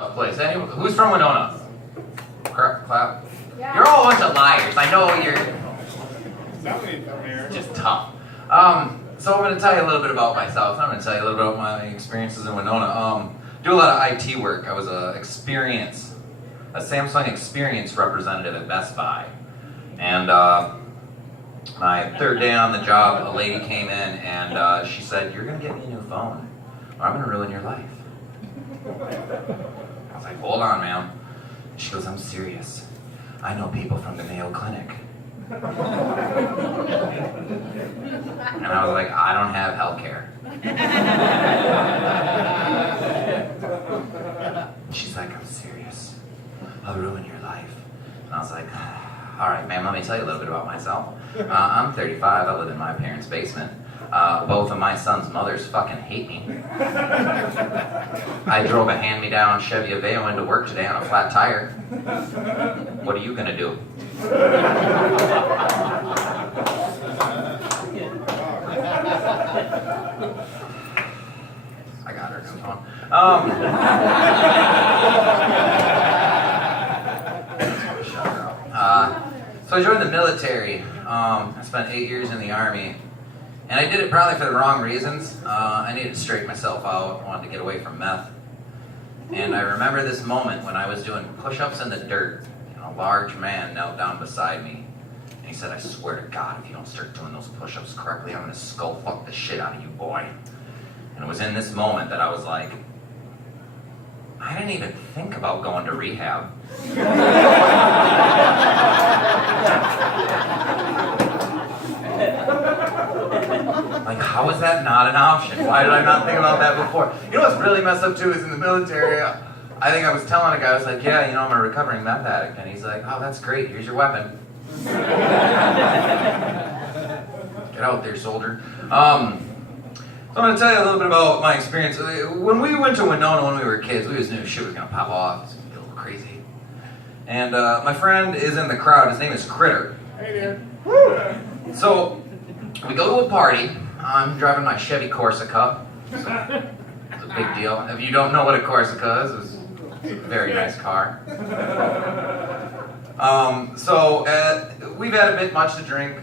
Place. Anyone, who's from Winona? Clap. Yeah. You're all a bunch of liars. I know you're just tough. So I'm going to tell you a little bit about myself. I'm going to tell you a little bit about my experiences in Winona. Do a lot of IT work. I was a Samsung Experience representative at Best Buy. And my third day on the job, a lady came in and she said, "You're going to get me a new phone, or I'm going to ruin your life." I was like, "Hold on, ma'am." She goes, "I'm serious. I know people from the Mayo Clinic." And I was like, "I don't have health care." She's like, "I'm serious. I'll ruin your life." And I was like, "All right, ma'am, let me tell you a little bit about myself. I'm 35. I live in my parents' basement. Both of my son's mothers fucking hate me. I drove a hand-me-down Chevy Aveo into work today on a flat tire. What are you gonna do?" I got her new phone. Shut her up. So I joined the military. I spent 8 years in the Army. And I did it probably for the wrong reasons. I needed to straighten myself out. I wanted to get away from meth. And I remember this moment when I was doing push-ups in the dirt, and a large man knelt down beside me. And he said, "I swear to God, if you don't start doing those push-ups correctly, I'm going to skull fuck the shit out of you, boy." And it was in this moment that I was like, I didn't even think about going to rehab. Like, how is that not an option? Why did I not think about that before? You know what's really messed up too is in the military, I think I was telling a guy, I was like, "Yeah, I'm a recovering meth addict." And he's like, "Oh, that's great, here's your weapon." Get out there, soldier. So I'm going to tell you a little bit about my experience. When we went to Winona when we were kids, we just knew shit was going to pop off. It was going to get a little crazy. And my friend is in the crowd. His name is Kritter. Hey, dude. So we go to a party. I'm driving my Chevy Corsica. It's a big deal. If you don't know what a Corsica is, it's a very nice car. We've had a bit much to drink.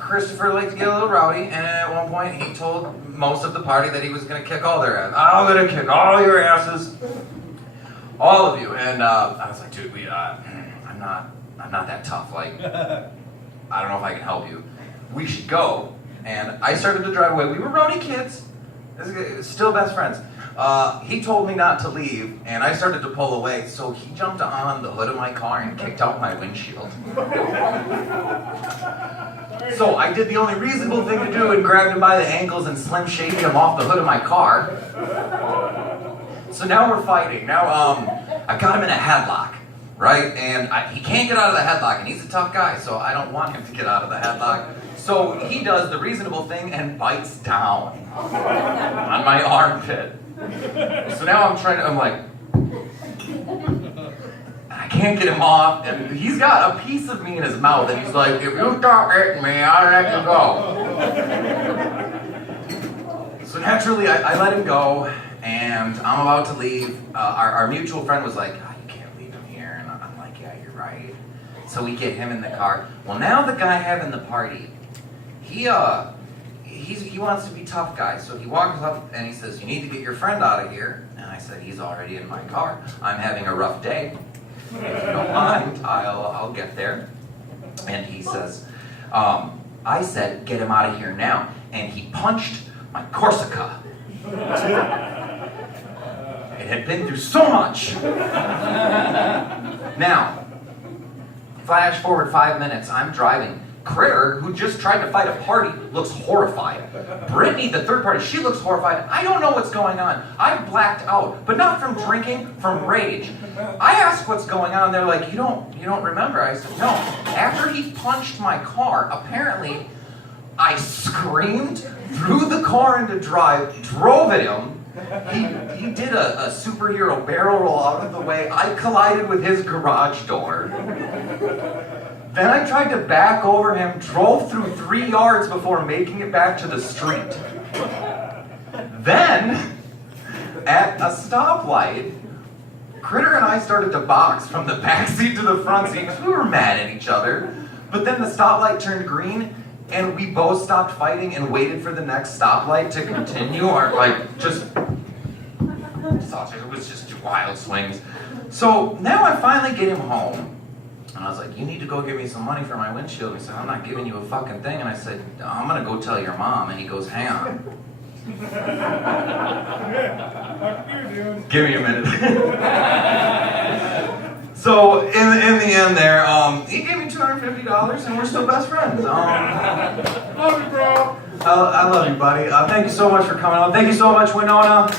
Christopher liked to get a little rowdy, and at one point he told most of the party that he was going to kick all their ass. "I'm going to kick all your asses, all of you." And I was like, "Dude, I'm not that tough. Like, I don't know if I can help you. We should go." And I started to drive away. We were rowdy kids, still best friends. He told me not to leave, and I started to pull away, so he jumped on the hood of my car and kicked out my windshield. So I did the only reasonable thing to do and grabbed him by the ankles and slim shaded him off the hood of my car. So now we're fighting. Now I got him in a headlock, right? And he can't get out of the headlock, and he's a tough guy, so I don't want him to get out of the headlock. So he does the reasonable thing and bites down on my armpit. So now I'm like, I can't get him off, and he's got a piece of me in his mouth, and he's like, "If you stop hitting me, I'll let you go." So naturally, I let him go, and I'm about to leave. Our mutual friend was like, "Oh, you can't leave him here," and I'm like, "Yeah, you're right." So we get him in the car. Well, now the guy having the party, he wants to be tough guy, so he walks up and he says, "You need to get your friend out of here." And I said, "He's already in my car. I'm having a rough day. If you don't mind, I'll get there." And he says, I said, "Get him out of here now." And he punched my Corsica. It had been through so much. Now, flash forward 5 minutes, I'm driving. Kritter, who just tried to fight a party, looks horrified. Brittany, the third party, she looks horrified. I don't know what's going on. I'm blacked out, but not from drinking, from rage. I asked what's going on. They're like, you don't remember? I said, "No." After he punched my car, apparently I screamed, threw the car into drive, drove at him. He did a superhero barrel roll out of the way. I collided with his garage door. Then I tried to back over him, drove through 3 yards before making it back to the street. Then, at a stoplight, Kritter and I started to box from the back seat to the front seat because we were mad at each other. But then the stoplight turned green, and we both stopped fighting and waited for the next stoplight to continue. Or like just, it was just wild swings. So now I finally get him home. And I was like, you need to go give me some money for my windshield. He said, I'm not giving you a fucking thing. And I said, I'm going to go tell your mom. And he goes, hang on. Give me a minute. So in the end there, he gave me $250 and we're still best friends. Love you, bro. I love you, buddy. Thank you so much for coming on. Thank you so much, Winona.